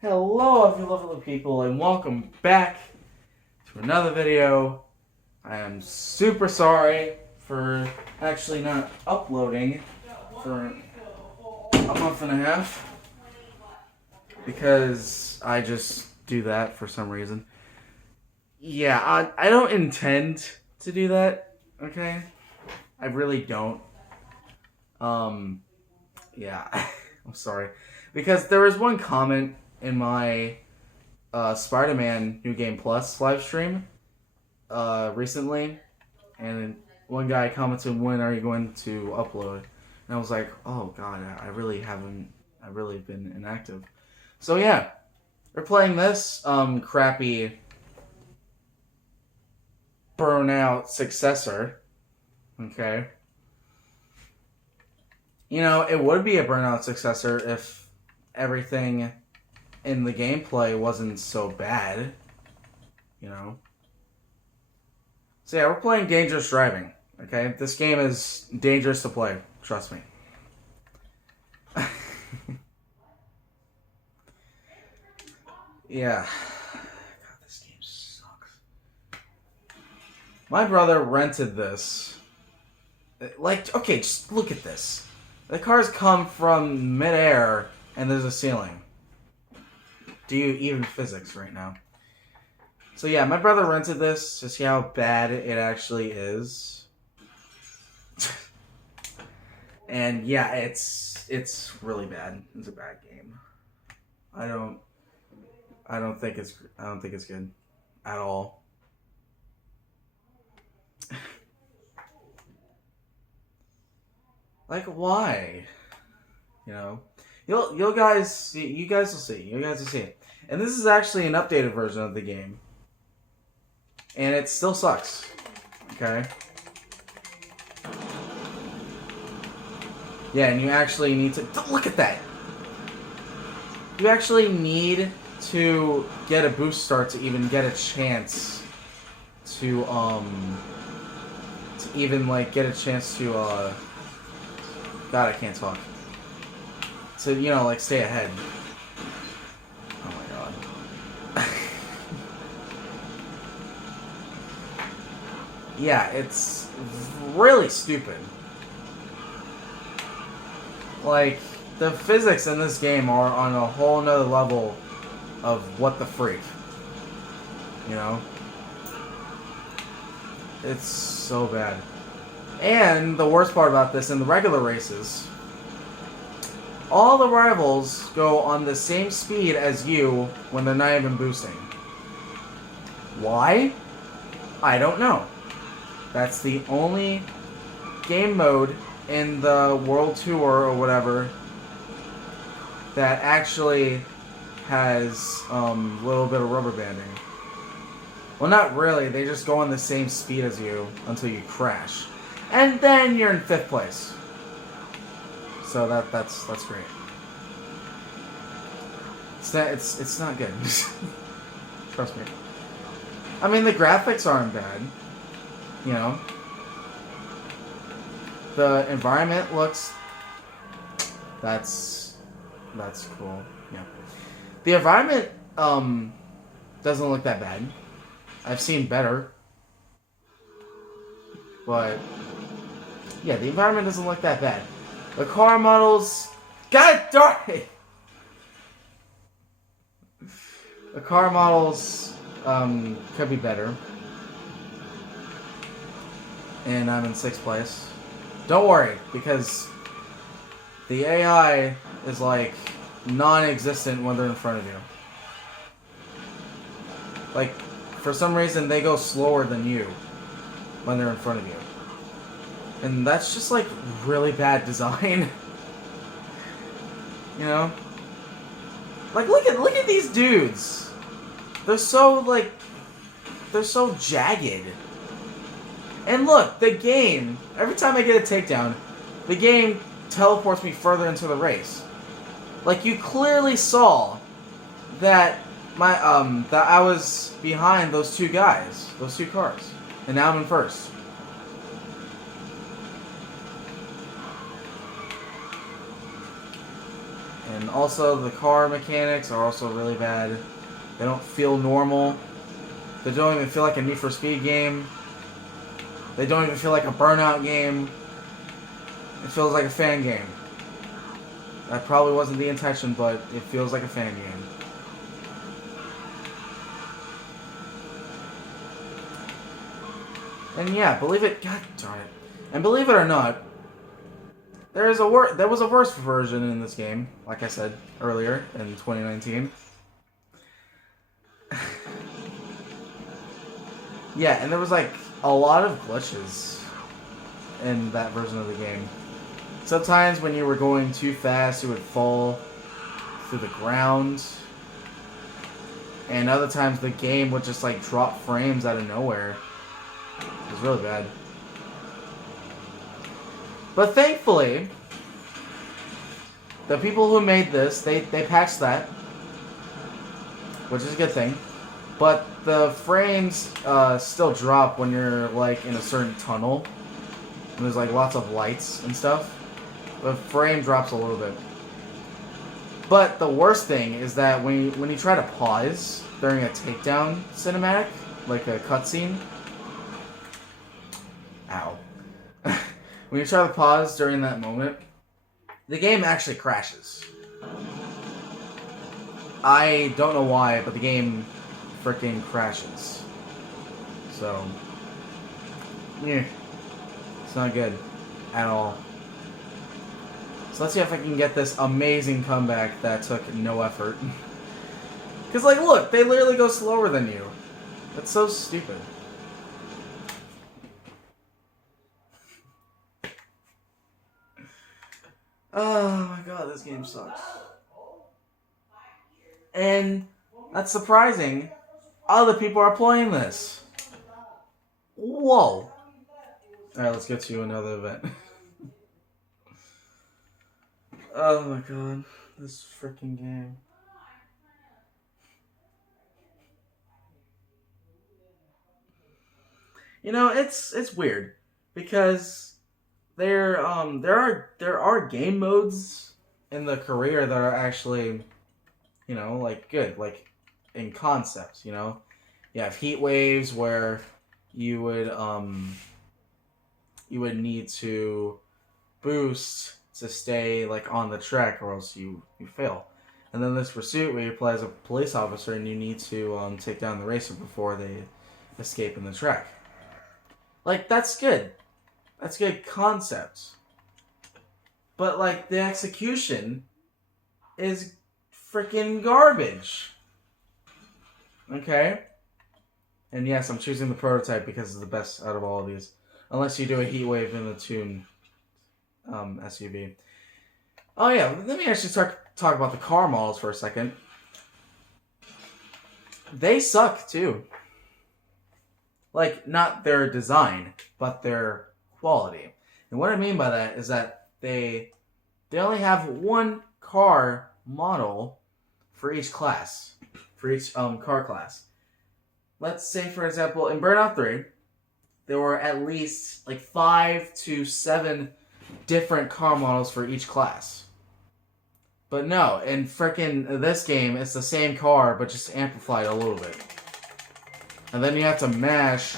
Hello, you lovely people, and welcome back to another video. I am super sorry for actually not uploading for a month and a half because I just do that for some reason. Yeah, I don't intend to do that, okay? I really don't. Yeah, I'm sorry. Because there was one comment in my Spider-Man New Game Plus live stream recently, and one guy commented, "When are you going to upload?" And I was like, "Oh God, I really haven't. I've really been inactive." So yeah, we're playing this crappy Burnout successor. Okay, you know it would be a Burnout successor if everything in the gameplay wasn't so bad. You know. So yeah, we're playing Dangerous Driving. Okay, this game is dangerous to play. Trust me. Yeah. God, this game sucks. My brother rented this. Like, okay, just look at this. The cars come from midair, and there's a ceiling. Do you even physics right now? So yeah, my brother rented this to see how bad it actually is. And yeah, it's really bad. It's a bad game. I don't I don't think it's good at all. Like why? You know, you guys see, you guys will see, you guys will see it. And this is actually an updated version of the game, and it still sucks. Okay. Yeah, and you actually need to look at that. You actually need to get a boost start to even get a chance to even like get a chance to God, I can't talk. To like stay ahead. Oh my god. Yeah, it's really stupid. Like, the physics in this game are on a whole nother level of what the freak. You know? It's so bad. And the worst part about this, in the regular races, all the rivals go on the same speed as you when they're not even boosting. Why? I don't know. That's the only game mode in the World Tour or whatever that actually has a little bit of rubber banding. Well, not really. They just go on the same speed as you until you crash, and then you're in 5th place. So that's great. It's not good. Trust me. I mean, the graphics aren't bad. You know, the environment looks. That's cool. Yeah, the environment doesn't look that bad. I've seen better, but yeah, the environment doesn't look that bad. The car models, god darn it! The car models could be better, and I'm in 6th place. Don't worry, because the AI is like non-existent when they're in front of you. Like, for some reason, they go slower than you when they're in front of you. And that's just, like, really bad design. You know? Like, look at these dudes. They're so, like, they're so jagged. And look, the game, every time I get a takedown, the game teleports me further into the race. Like, you clearly saw that that I was behind those two guys, those two cars, and now I'm in 1st. And And also, the car mechanics are also really bad. They don't feel normal. They don't even feel like a Need for Speed game. They don't even feel like a Burnout game. It feels like a fan game. That probably wasn't the intention, but it feels like a fan game. And yeah, believe it, god darn it. And believe it or not, there was a worse version in this game, like I said earlier in 2019. Yeah, and there was like a lot of glitches in that version of the game. Sometimes when you were going too fast, you would fall through the ground. And other times the game would just like drop frames out of nowhere. It was really bad. But thankfully, the people who made this, they patched that. Which is a good thing. But the frames still drop when you're like in a certain tunnel. And there's like lots of lights and stuff. The frame drops a little bit. But the worst thing is that when you try to pause during a takedown cinematic, like a cutscene. Ow. When you try to pause during that moment, the game actually crashes. I don't know why, but the game freaking crashes. So, yeah, it's not good at all. So let's see if I can get this amazing comeback that took no effort. Because, like, look, they literally go slower than you. That's so stupid. Oh my god, this game sucks. And that's surprising. Other people are playing this. Whoa. Alright, let's get to another event. Oh my god, this freaking game. You know, it's weird because there are game modes in the career that are actually, you know, like good, like in concept, you know. You have heat waves where you would need to boost to stay like on the track or else you fail. And then there's pursuit where you play as a police officer and you need to take down the racer before they escape in the track. Like, that's good. That's good concept. But like the execution is freaking garbage. Okay? And yes, I'm choosing the prototype because it's the best out of all of these. Unless you do a heat wave in the Tune SUV. Oh yeah, let me actually talk about the car models for a second. They suck too. Like, not their design, but their quality. And what I mean by that is that they only have one car model for each class. For each car class. Let's say, for example, in Burnout 3, there were at least like 5 to 7 different car models for each class. But no, in frickin' this game, it's the same car, but just amplified a little bit. And then you have to mash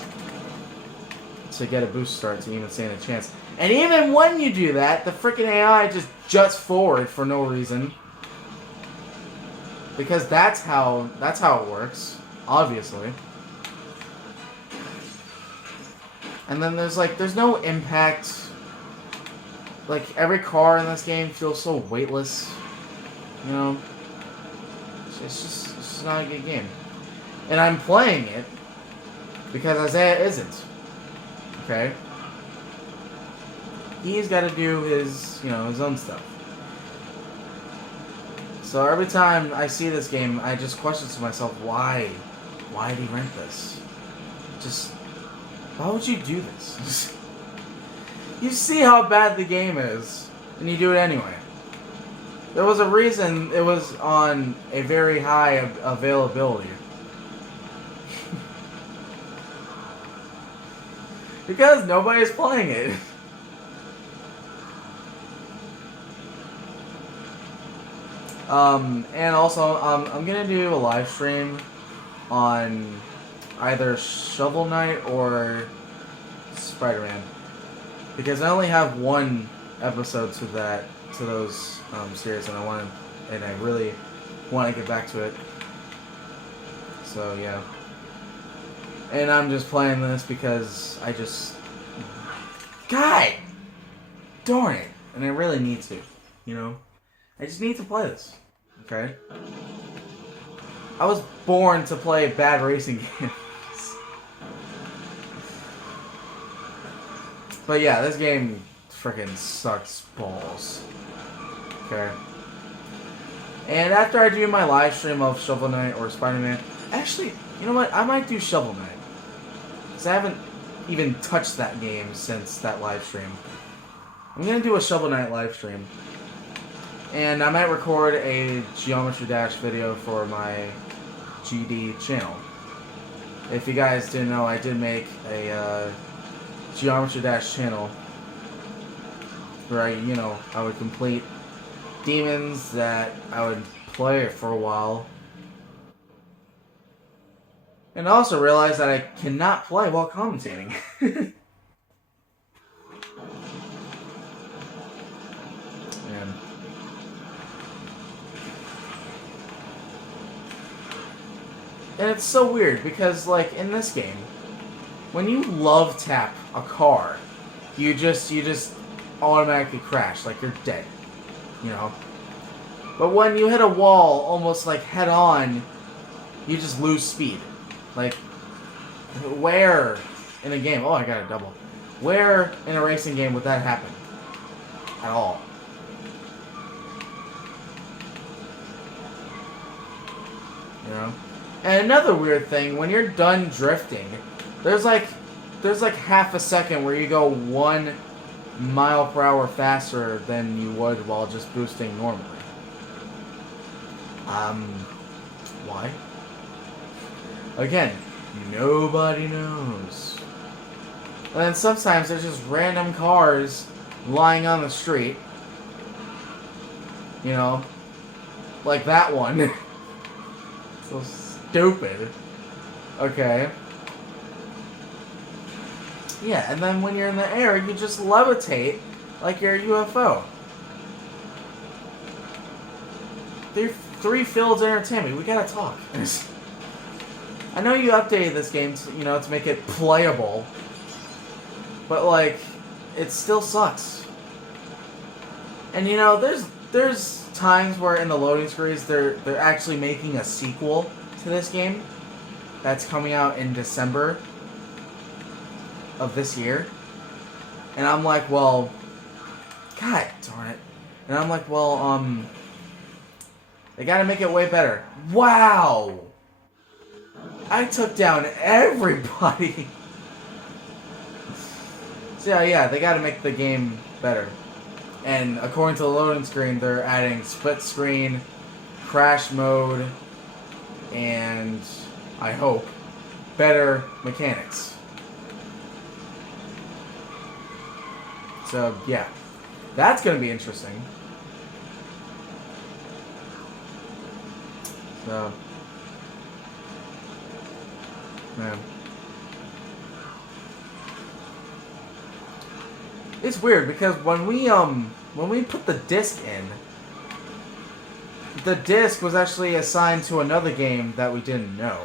to get a boost start to even stand a chance. And even when you do that, the frickin' AI just juts forward for no reason. Because that's how it works, obviously. And then there's no impact. Like, every car in this game feels so weightless. You know? It's just not a good game. And I'm playing it because Isaiah isn't. Okay? He's got to do his, you know, his own stuff. So every time I see this game, I just question to myself, why? Why did he rent this? Just, why would you do this? You see how bad the game is, and you do it anyway. There was a reason it was on a very high availability. Because nobody's playing it. And also, I'm gonna do a live stream on either Shovel Knight or Spider-Man, because I only have one episode to those series, and I really want to get back to it. So yeah, and I'm just playing this because God darn it, and I really need to, you know, I just need to play this. Okay, I was born to play bad racing games. But yeah, this game freaking sucks balls. Okay. And after I do my live stream of Shovel Knight or Spider-Man, actually, you know what? I might do Shovel Knight. Because I haven't even touched that game since that live stream. I'm going to do a Shovel Knight live stream. And I might record a Geometry Dash video for my GD channel. If you guys didn't know, I did make a Geometry Dash channel where I would complete demons that I would play for a while. And I also realized that I cannot play while commentating. Man. And it's so weird because, like, in this game, when you love tap a car, you just automatically crash, like you're dead, you know. But when you hit a wall almost like head on, you just lose speed. Like, where in a game? Oh, I got a double. Where in a racing game would that happen? At all? You know. And another weird thing, when you're done drifting, there's like half a second where you go 1 mile per hour faster than you would while just boosting normally. Why? Again, nobody knows. And then sometimes there's just random cars lying on the street. You know? Like that one. So stupid. Okay. Yeah, and then when you're in the air, you just levitate like you're a UFO. Three Fields Entertainment, we gotta talk. I know you updated this game to make it playable, but like, it still sucks. And there's times where in the loading screens they're actually making a sequel to this game that's coming out in December of this year, and I'm like, well, God darn it, and I'm like, well, they gotta make it way better. Wow, I took down everybody. So yeah, they gotta make the game better, and according to the loading screen, they're adding split screen, crash mode, and I hope better mechanics. So, yeah. That's going to be interesting. So. Man. It's weird because when we put the disc in, the disc was actually assigned to another game that we didn't know.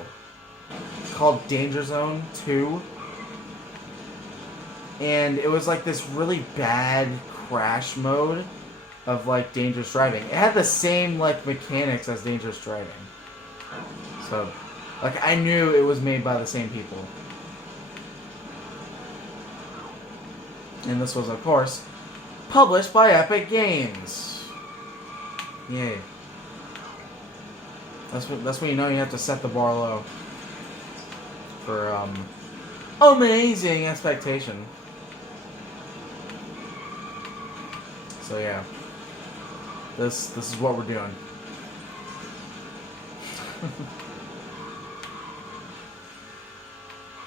Called Danger Zone 2. And it was like this really bad crash mode of like Dangerous Driving. It had the same like mechanics as Dangerous Driving. So, like, I knew it was made by the same people. And this was, of course, published by Epic Games. Yay. That's when you know you have to set the bar low for amazing expectation. So yeah, this is what we're doing.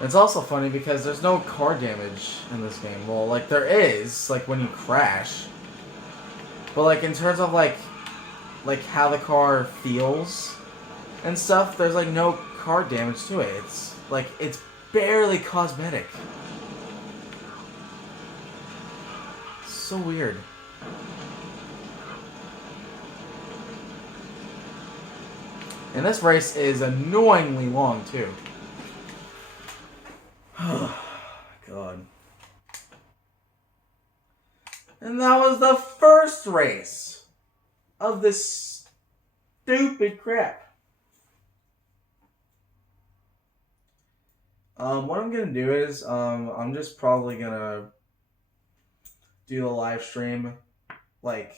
It's also funny because there's no car damage in this game. Well, like there is, like when you crash. But like in terms of like like how the car feels and stuff, there's like no car damage to it. It's like it's barely cosmetic. So weird. And this race is annoyingly long too. Oh God. And that was the first race of this stupid crap. What I'm gonna do is, I'm just probably gonna do a live stream, like,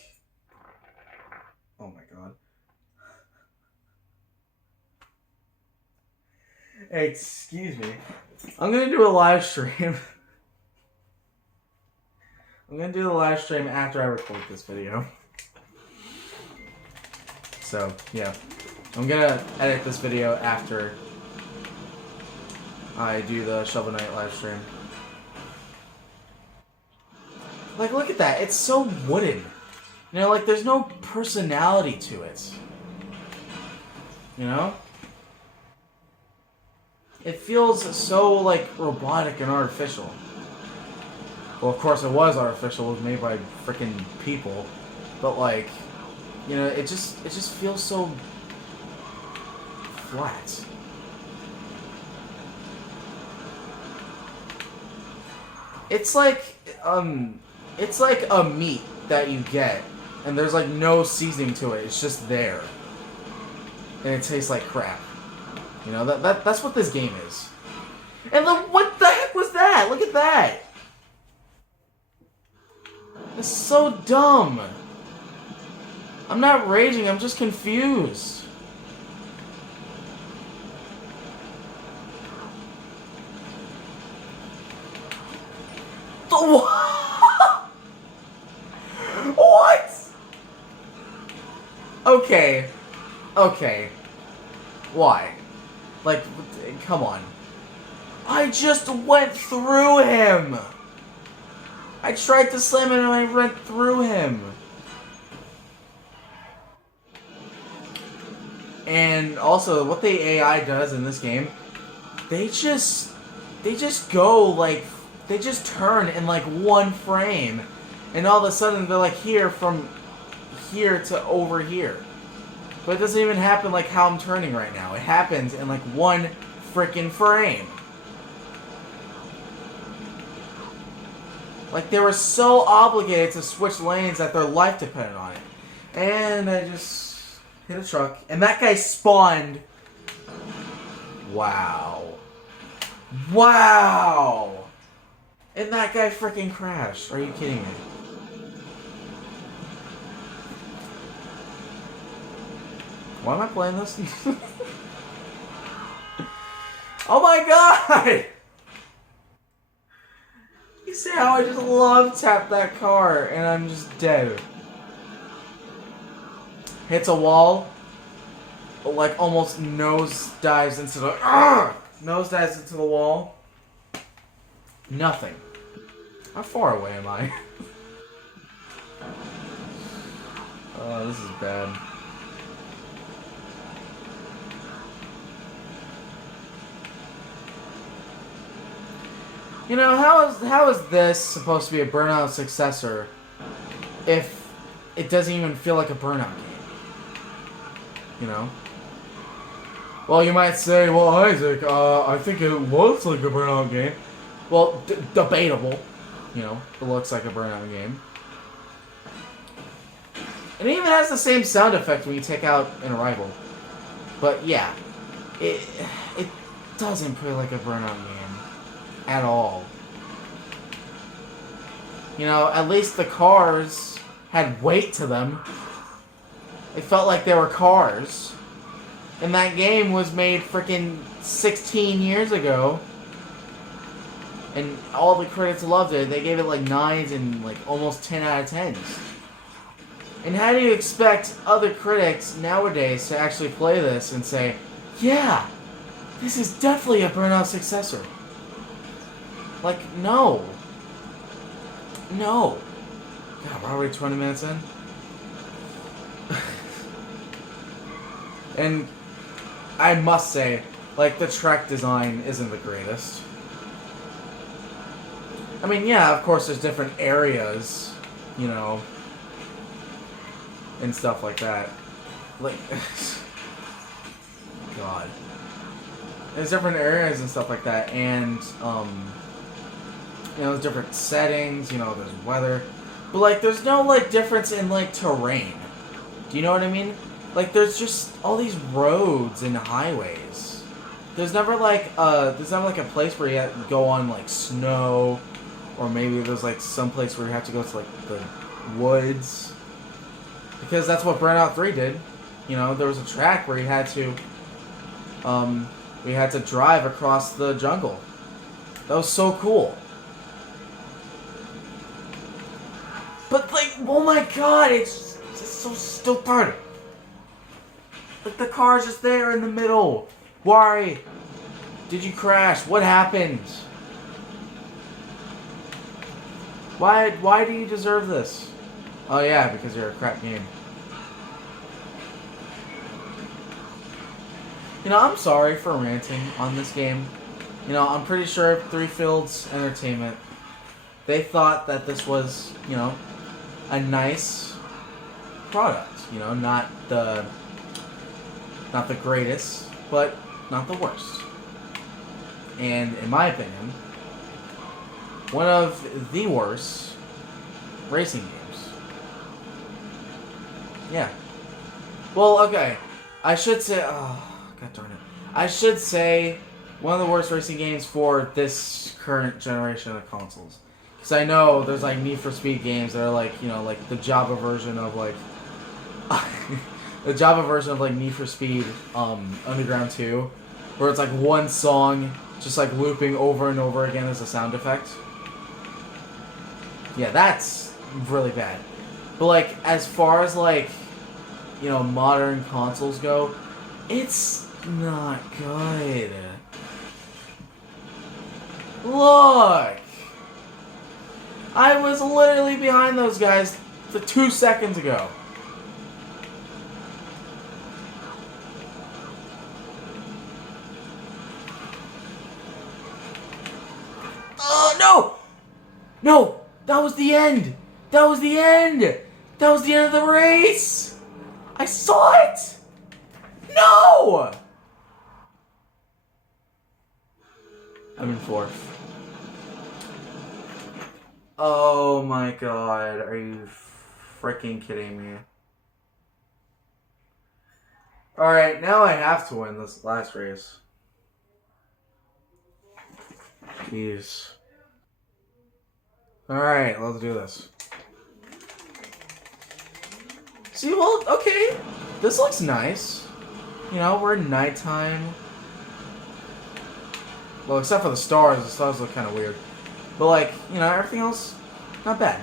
oh my God. Excuse me. I'm gonna do a live stream. I'm gonna do the live stream after I record this video. So, yeah. I'm gonna edit this video after I do the Shovel Knight live stream. Like, look at that. It's so wooden. You know, like, there's no personality to it. You know? It feels so, like, robotic and artificial. Well, of course it was artificial. It was made by freaking people. But, like, you know, it just feels so flat. It's like a meat that you get, and there's like no seasoning to it. It's just there, and it tastes like crap. You know, that's what this game is. And what the heck was that? Look at that. It's so dumb. I'm not raging. I'm just confused. What? Okay. Okay. Why? Like, come on. I just went through him! I tried to slam him and I went through him. And also, what the AI does in this game, they just go, like, they just turn in, like, one frame. And all of a sudden, they're, like, here from here to over here. But it doesn't even happen like how I'm turning right now. It happens in, like, one freaking frame. Like, they were so obligated to switch lanes that their life depended on it. And I just hit a truck. And that guy spawned. Wow. Wow! And that guy freaking crashed. Are you kidding me? Why am I playing this? Oh my God! You see how I just love tap that car and I'm just dead. Hits a wall, like almost nose dives into the nose dives into the wall. Nothing. How far away am I? Oh, this is bad. You know, how is this supposed to be a Burnout successor if it doesn't even feel like a Burnout game? You know? Well, you might say, well, Isaac, I think it looks like a Burnout game. Well, debatable. You know, it looks like a Burnout game. And it even has the same sound effect when you take out an Arrival. But yeah, it doesn't feel like a Burnout game. At all. You know, at least the cars had weight to them. It felt like they were cars. And that game was made freaking 16 years ago. And all the critics loved it. They gave it like 9s and like almost 10 out of 10s. And how do you expect other critics nowadays to actually play this and say, yeah, this is definitely a Burnout successor? Like, no. No. God, we're already 20 minutes in? And I must say, like, the track design isn't the greatest. I mean, yeah, of course, there's different areas, you know, and stuff like that. Like, God. There's different areas and stuff like that, and, you know, there's different settings, you know, there's weather. But, like, there's no, like, difference in, like, terrain. Do you know what I mean? Like, there's just all these roads and highways. There's never, like, a place where you have to go on, like, snow, or maybe there's, like, some place where you have to go to, like, the woods. Because that's what Burnout 3 did. You know, there was a track where you had to, we had to drive across the jungle. That was so cool. But, like, oh my god, it's just so stupid. Like, the car's just there in the middle. Why did you crash? What happened? Why do you deserve this? Oh yeah, because you're a crap game. You know, I'm sorry for ranting on this game. You know, I'm pretty sure Three Fields Entertainment, they thought that this was, you know, a nice product. You know, not the greatest, but not the worst. And in my opinion, one of the worst racing games. Yeah. Well, okay. I should say... Oh, god darn it. I should say one of the worst racing games for this current generation of consoles. Because I know there's, like, Need for Speed games that are, like, you know, like, the Java version of, like... the Java version of, like, Need for Speed Underground 2. Where it's, like, one song just, like, looping over and over again as a sound effect. Yeah, that's really bad. But, like, as far as, like, you know, modern consoles go, it's not good. Look! I was literally behind those guys 2 seconds ago. Oh, no! No! That was the end! That was the end! That was the end of the race! I saw it! No! I'm in fourth. Oh my god, are you freaking kidding me? Alright, now I have to win this last race. Jeez. Alright, let's do this. See, well, okay. This looks nice. You know, we're in nighttime. Well, except for the stars. The stars look kind of weird. But, like, you know, everything else, not bad.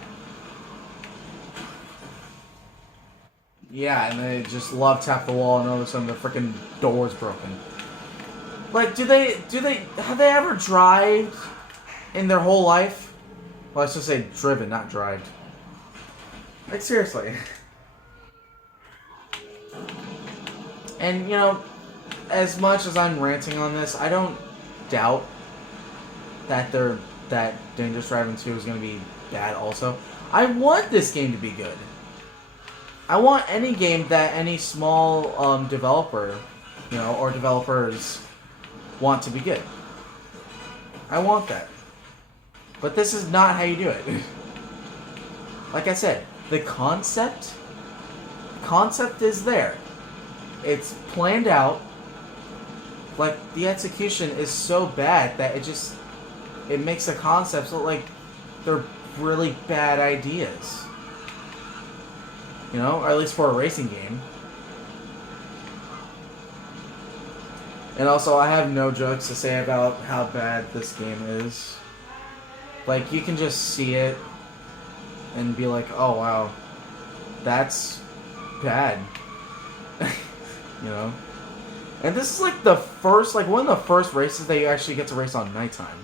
Yeah, and they just love tap the wall and all of a sudden the freaking door's broken. Like, have they ever drive in their whole life? Well, let's just say driven, not drived. Like, seriously. And, you know, as much as I'm ranting on this, I don't doubt that that Dangerous Driving 2 is going to be bad also. I want this game to be good. I want any game that any small developer, you know, or developers want to be good. I want that. But this is not how you do it. Like I said, the concept is there. It's planned out. Like, the execution is so bad that it makes the concepts look like they're really bad ideas. You know, or at least for a racing game. And also, I have no jokes to say about how bad this game is. Like, you can just see it and be like, oh wow, that's bad. You know? And this is like the first, like one of the first races that you actually get to race on nighttime.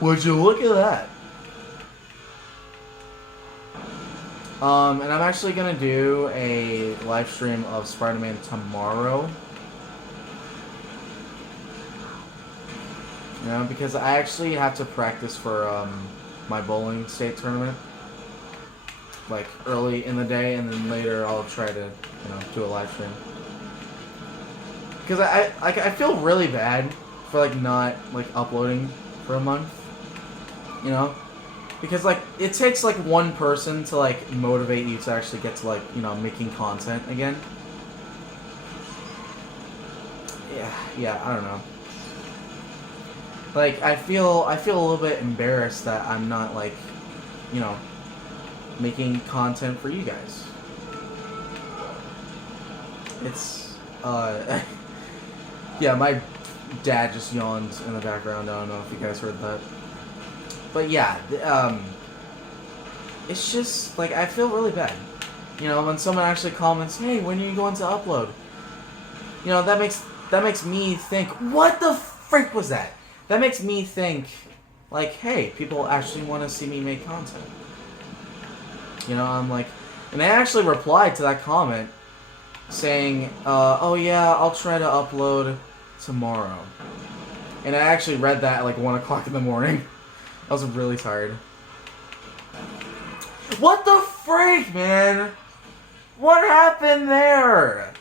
Would you look at that? And I'm actually gonna do a live stream of Spider-Man tomorrow. You know, because I actually have to practice for my bowling state tournament, like early in the day, and then later I'll try to, do a live stream. Because I feel really bad for like not like uploading for a month, you know, because like it takes like one person to like motivate you to actually get to like making content again. Yeah, I don't know. Like I feel a little bit embarrassed that I'm not like, making content for you guys. It's yeah, my dad just yawned in the background. I don't know if you guys heard that. But yeah, it's just like I feel really bad. When someone actually comments, "Hey, when are you going to upload?" That makes me think, "What the frick was that?" That makes me think, like, "Hey, people actually want to see me make content." I'm like, and I actually replied to that comment saying, "Oh yeah, I'll try to upload tomorrow." And I actually read that at like 1 o'clock in the morning. I was really tired. What the freak, man? What happened there?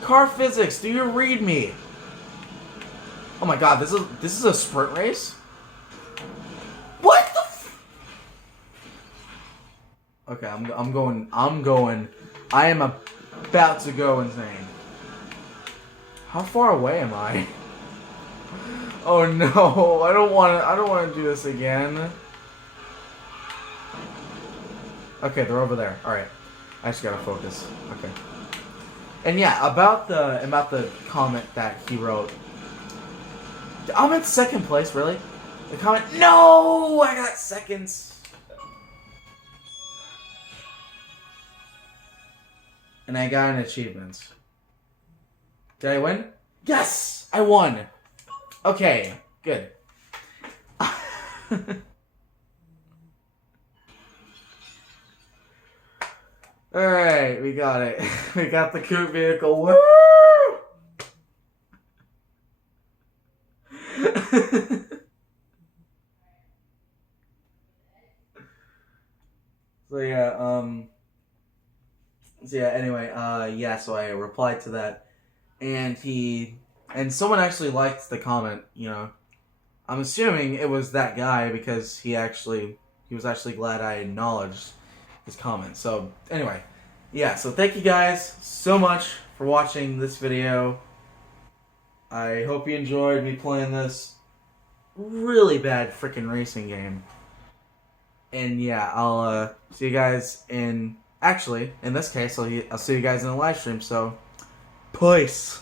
Car physics, do you read me? Oh my god, this is a sprint race? What the Okay, I'm going. I am about to go insane. How far away am I? Oh no, I don't want to do this again. Okay, they're over there. All right. I just got to focus. Okay. And yeah, about the comment that he wrote. I'm in second place, really? The comment, no, I got seconds. And I got an achievement. Did I win? Yes! I won! Okay, good. Alright, we got it. We got the coupe vehicle. Woo! So I replied to that, and someone actually liked the comment, I'm assuming it was that guy because he was actually glad I acknowledged his comment. So anyway, so thank you guys so much for watching this video. I hope you enjoyed me playing this really bad freaking racing game. And yeah, I'll see you guys in this case, I'll see you guys in the live stream. So, peace.